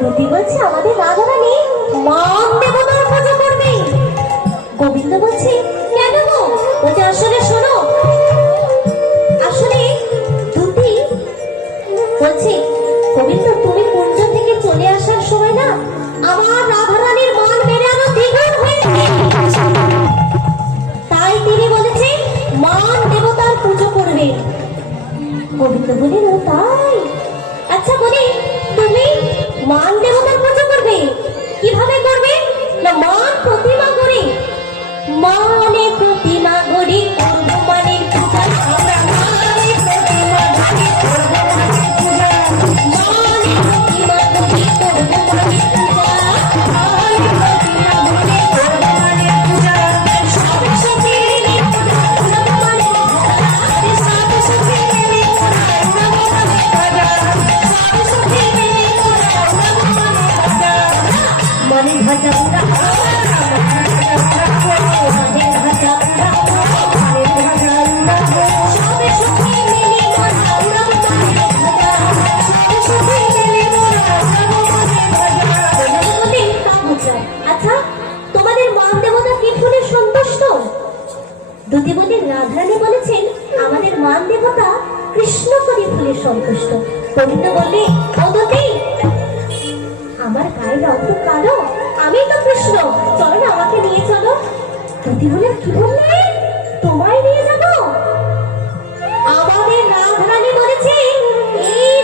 দুটি বলছে আমাদের রাধারানী মান দেবতার পুজো করবে। গোবিন্দ বলছে কেন গো? বলছে আসলে শোনো, আসলে দুটি বলছে গোবিন্দ তুমি কুঞ্জ থেকে চলে আসার সময় না আমার রাধারানীর মান বেড়ে আরো দ্বিগুণ হয়েছে, তাই তিনি বলেছে মান দেবতার পুজো করবে। গোবিন্দ বলেন ও তাই? আচ্ছা বলি তুমি মান দেবতার পুজো করবে, কিভাবে করবে? না মান প্রতিমা গড়ে, মানে প্রতিমা গড়ে করব মানের পূজা। আমরা মানে প্রতিমা গড়ে করব মানের পূজা, মানে প্রতিমা গড়ে করব মানের পূজা, মানে প্রতিমা গড়ে করব মানের পূজা। সবে সবে মিলে উড়াবো মানের ধারা, সবে সবে মিলে উড়াবো মানের ধারা, সবে সবে মিলে উড়াবো মানের ধারা। মানের ভাজা উড়া রাধারানী বলেছেন আমাদের মান দেবতা কৃষ্ণকরী ফুলে সন্তুষ্ট। গোবিন্দ বললে অদতি আমার গায়ের রং তো কালো, আমি তো কৃষ্ণ, চলো না আমাকে নিয়ে চলো। দুটি বলে কি বললে? তোমায় নিয়ে যাব? আমাদের রাধারানী বলেছে এই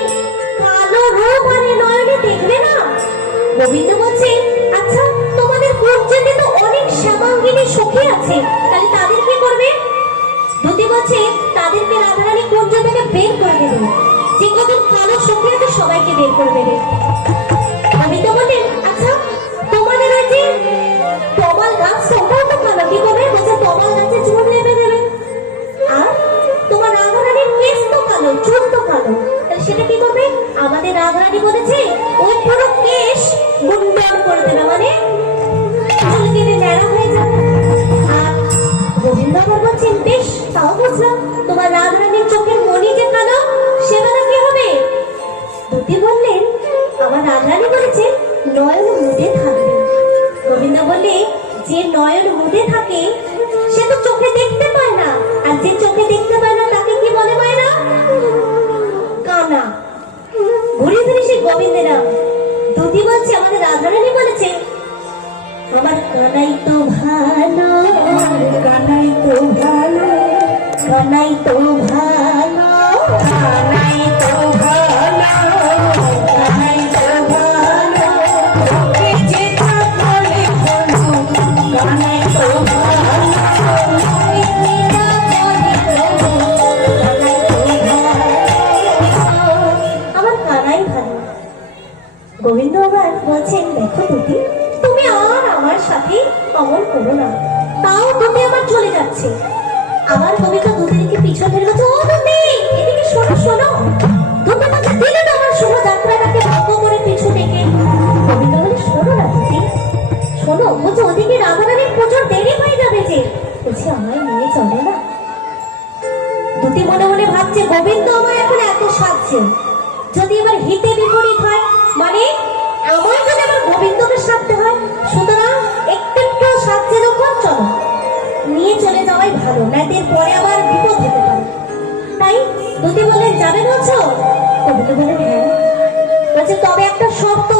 কালো রূপ আর নয়নে দেখবে না। গোবিন্দ বলছে আচ্ছা তোমাদের কুঞ্জেতে তো অনেক শ্যামাঙ্গিনী সখী আছে, তাহলে তাদের কি করবে? দুটি বলছে তাদেরকে রাধারানী কুঞ্জ থেকে বের করে দেবে, যে কত কালো সখী আছে সবাইকে বের করে দেবে। গোবিন্দ বলেন আচ্ছা তোমাদের ওই যে তমাল গাছ ওটাও তো কালো, কি করবে? বলছে তমাল গাছে চুল নেমে দেবে। আর তোমার রাধারানীর কেস তো কালো, চুল তো কালো, তাহলে সেটা কি করবে? আমাদের রাধারানী বলেছে ওই পুরো কেশ মুন্ডন করে দেবে, মানে চুল কেটে ন্যাড়া হয়ে যাবে। আর গোবিন্দ বলছেন বেশ তাও বুঝলাম, তোমার রাধারানীর চোখের মণি যে কালো সেটা কি হবে? দুটি বললেন আমার রাধারানী বলেছে নয়ন মুদে থাকবে। গোবিন্দ বললে যে নয়ন মুদে থাকে সে তো চোখে দেখতে পায় না, আর যে চোখে দেখতে পায় না তাকে কি বলে মায়েরা? কানা। ঘুরে ফিরে সেই গোবিন্দের নাম। দুটি বলছে আমাদের রাধারানী বলেছে আমার কানাই তো ভালো, কানাই তো ভালো, কানাই তো ভালো, কানাই তো ভালো, কানাই তো ভালো, যে থাকলে বলো কানাই তো ভালো, আমার কানাই ভালো। গোবিন্দ আবার বলছেন দেখো দুটি তুমি আর আমার সাথে অমন করো না, তাও দুটি আমার চলে যাচ্ছে। আমার কবিতা দুটিকে পিছন ফেলে বলছে ও দুটি এদিকে শোনো শোনো। দুটি বলছে দিলে তো আমার শুভযাত্রাটাকে ভঙ্গ করে পিছু থেকে। গোবিন্দ বলে শোনো না দুটি শোনো, বলছে ওদিকে রাধারানীর পুজোর দেরি হয়ে যাবে যে, বলছে আমায় নিয়ে চলে না। দুটি মনে মনে ভাবছে গোবিন্দ আমার এখন এত সাজছে, যদি এবার হিতে বিপরীত হয়, মানে আমার যদি আমার গোবিন্দকে সাজতে হয়, সুতরাং একটু একটু সাজছে যখন চলো নিয়ে চলে যাওয়াই ভালো, নাইতে পরে আবার বিপদ হতে পারে। তাই দুটি বললেন যাবে বলছো? গোবিন্দ বলেন হ্যাঁ। বলছে তবে একটা শর্ত